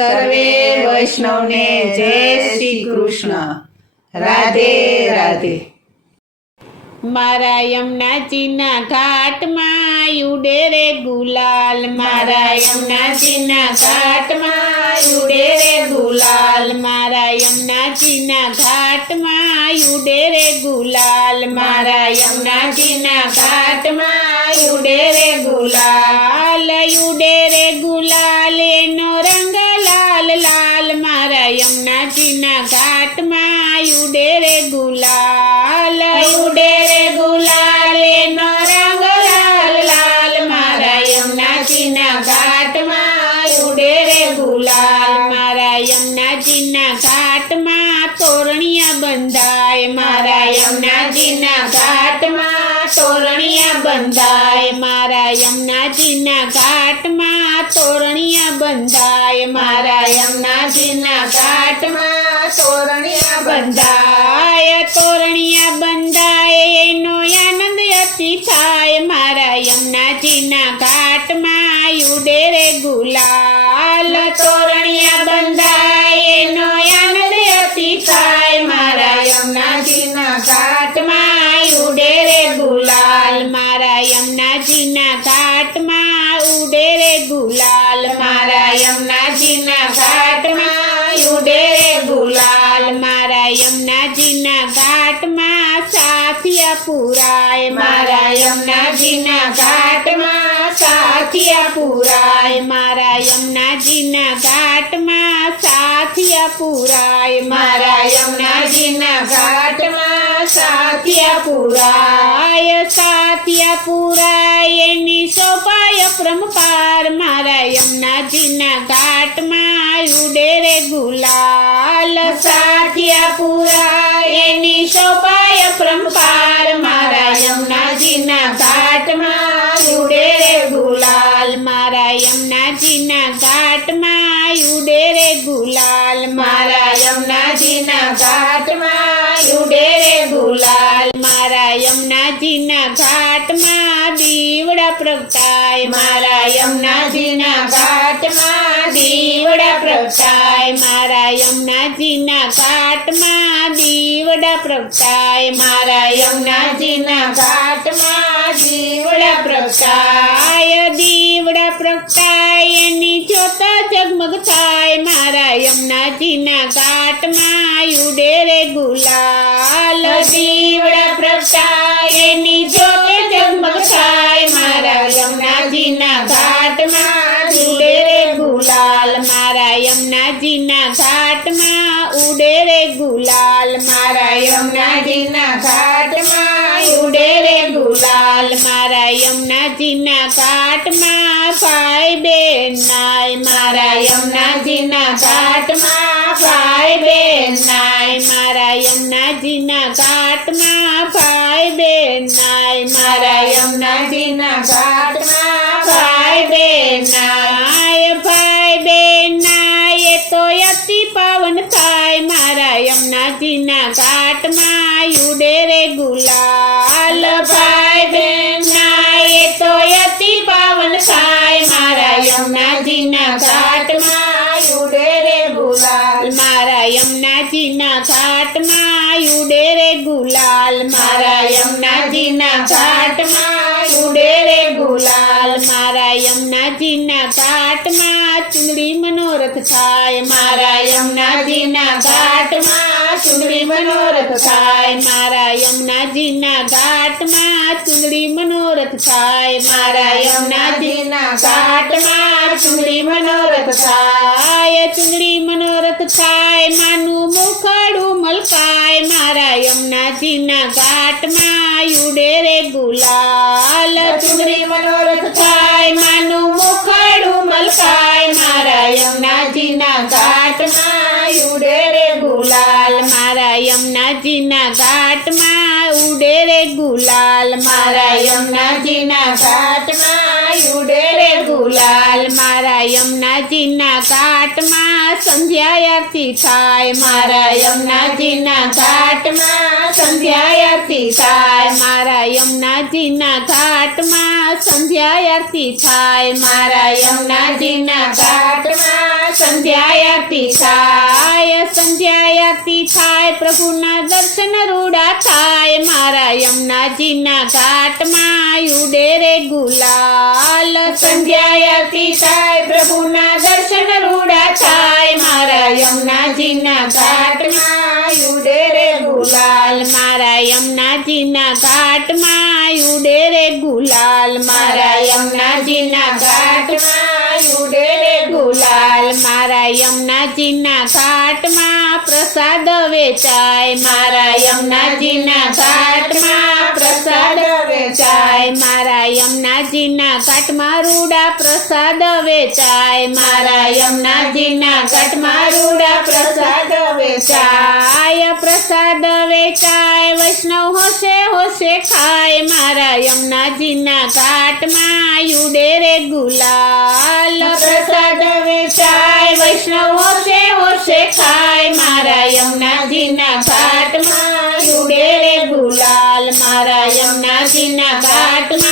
સર્વે વૈષ્ણવને જય શ્રી કૃષ્ણ. રાધે રાધે. મારા યમુનાજીના ઘાટમાં ઉડે રે ગુલાલ, મારા યમુનાજીના ઘાટમાં ઉડે રે ગુલાલ, મારા યમુનાજીના ઘાટમાં ઉડે રે ગુલાલ, મારા યમુનાજીના ઘાટમાં ઉડે રે ગુલાલ, ઉડે રે ગુલાલ એનો રંગ લાલ લાલ, મારા યમુનાજીના ઘાટમાં ઉડે રે ગુલાલ, ઉડે રે ગુલાલ એનો રંગ લાલ લાલ, મારા યમુનાજીના ઘાટમાં ઉડે રે ગુલાલ, મારા યમુનાજીના ઘાટમાં તોરણિયા બંધાય, મારા યમુનાજીના ઘાટમાં તોરણિયા બંધાય, મારા યમુનાજીના ઘાટમાં તોરણિયા બંધાય, મારા યમુનાજીના ઘાટમાં તોરણિયા બંધાય, તોરણિયા બંધાય એનો આનંદ અતિ થાય, મારા યમુનાજીના ઘાટમાં ઉડે રે ગુલાલ, તોરણિયા બંધાય એનો આનંદ અતિ થાય, મારા યમુનાજીના ઘાટમાં ઉડે રે ગુલાલ, મારા યમુનાજીના ઘાટમાં ઉડે રે ગુલાલ, મારા યમુનાજીના ઘાટમાં ઉડે રે ગુલાલ, મારા યમુનાજીના ઘાટમાં સાથિયા પુરાય, મારા યમુનાજીના ઘાટમાં સાથિયા પુરાય, મારા યમુનાજીના ઘાટમાં સાથિયા પુરાય, મારા યમુનાજીના ઘાટમાં સાથિયા પુરાય, સાથિયા પુરાય એની શોભાય પરમ્પાર, મારા યમુનાજીના ઘાટમાં ઉડે રે ગુલાલ, સાથિયા પુરાય એની શોભાય પરમ્પાર, મારા યમુનાજીના ઘાટમાં ઉડે રે ગુલાલ, મારા યમુનાજીના ઘાટમાં ઉડે રે ગુલાલ, મારા યમુનાજીના ઘાટમાં ઉડે રે ગુલાલ, મારા યમુનાજીના ઘાટમાં દીવડા પ્રગટાય, મારા યમુનાજીના ઘાટમાં દીવડા પ્રગટાય, મારા યમુનાજીના ઘાટમાં દીવડા પ્રગટાય, મારા યમુનાજીના ઘાટમાં દીવડા પ્રગટાય, દીવડા પ્રગટાય એની જ્યોત જગમગ થાય, મારા યમુનાજીના ઘાટમાં ઉડે રે ગુલાલ, દીવડા પ્રગટાય એની જ્યોત જગમગ થાય, મારા યમુનાજીના ઘાટમાં ઉડે રે ગુલાલ, મારા યમુનાજીના ઘાટમાં ઉડે રે ગુલાલ, મારા યમુનાજીના ઘાટમાં ઉડે રે ગુલાલ, મારા યમુનાજીના ઘાટમાં ભાઈ બહેન નાય, મારા યમુનાજીના ઘાટમાં ભાઈ બહેન નાય, મારા યમુનાજીના ઘાટમાં ભાઈ બહેન નાય, મારા યમુનાજીના ઘાટમાં ભાઈ બહેન નાય, ભાઈ બહેન નાય તો અતિ પાવન થાય, મારા યમુનાજીના ઘાટમાં ઉડે રે ગુલાલ, ભાઈ બહેન નાય તો અતિ પાવન થાય, મારા યમુનાજીના ઘાટમાં ઉડે રે ગુલાલ, મારા યમુનાજીના ઘાટમાં ઉડે રે ગુલાલ, મારા યમુનાજીના ઘાટમાં ઉડે રે ગુલાલ, મારા યમુનાજીના ઘાટમાં ચુંદડી મનોરથ થાય, મારા યમુનાજીના ઘાટમાં ચુંદડી મનોરથ થાય, મારા યમુનાજીના ઘાટમાં ચુંદડી મનોરથ થાય, મારા યમુનાજીના ઘાટમાં ચુંદડી મનોરથ થાય, ચુંદડી મનોરથ થાય, માનું મુખડું મલકાય, મારા યમુનાજીના ઘાટમાં ઉડે રે ગુલાલ, ચુંદડી મનોરથ થાય, માનું મુખડું મલકાય, મારા યમુનાજીના ઘાટમાં ઉડે રે ગુલાલ, મારા યમુનાજીના ઘાટમાં ઉડે રે ગુલાલ, મારા યમુનાજીના ઘાટમાં ઉડે રે ગુલાલ. ગુલાલ મારા યમુનાજીના ઘાટમાં સંધ્યા આરતી થાય મારા યમુનાજીના ઘાટમાં સંધ્યા આરતી થાય મારા યમુનાજીના ઘાટમાં સંધ્યા આરતી થાય મારા યમુનાજીના ઘાટમાં સંધ્યા આરતી થાય સંધ્યા આરતી થાય પ્રભુના દર્શન રૂડા થાય મારા યમુનાજીના ઘાટમાં ઉડે રે ગુલાલ સંધ્યા આરતી થાય પ્રભુના દર્શન રૂડા થાય મારા યમુનાજીના ઘાટમાં ઉડે રે ગુલાલ મારા યમુનાજીના ઘાટમાં ઉડે રે ગુલાલ મારા યમુનાજીના ઘાટમાં ઉડે રે ગુલાલ મારા યમુનાજીના ઘાટમાં પ્રસાદ વેચાય મારા યમુનાજીના ઘાટમાં પ્રસાદ વેચાય મારા યમુનાજીના ઘાટમાં રૂડા પ્રસાદ વેચાય મારા યમુનાજીના ઘાટમાં રૂડા પ્રસાદ વેચાય પ્રસાદ વેચાય વૈષ્ણવ હોશે હોશે ખાય મારા યમુનાજીના ઘાટમાં ઉડે રે ગુલાલ પ્રસાદ વેચાય વૈષ્ણવ હોશે હોશે ખાય મારા યમુનાજીના ઘાટમાં ઉડે રે ગુલાલ મારા યમુનાજીના ઘાટમાં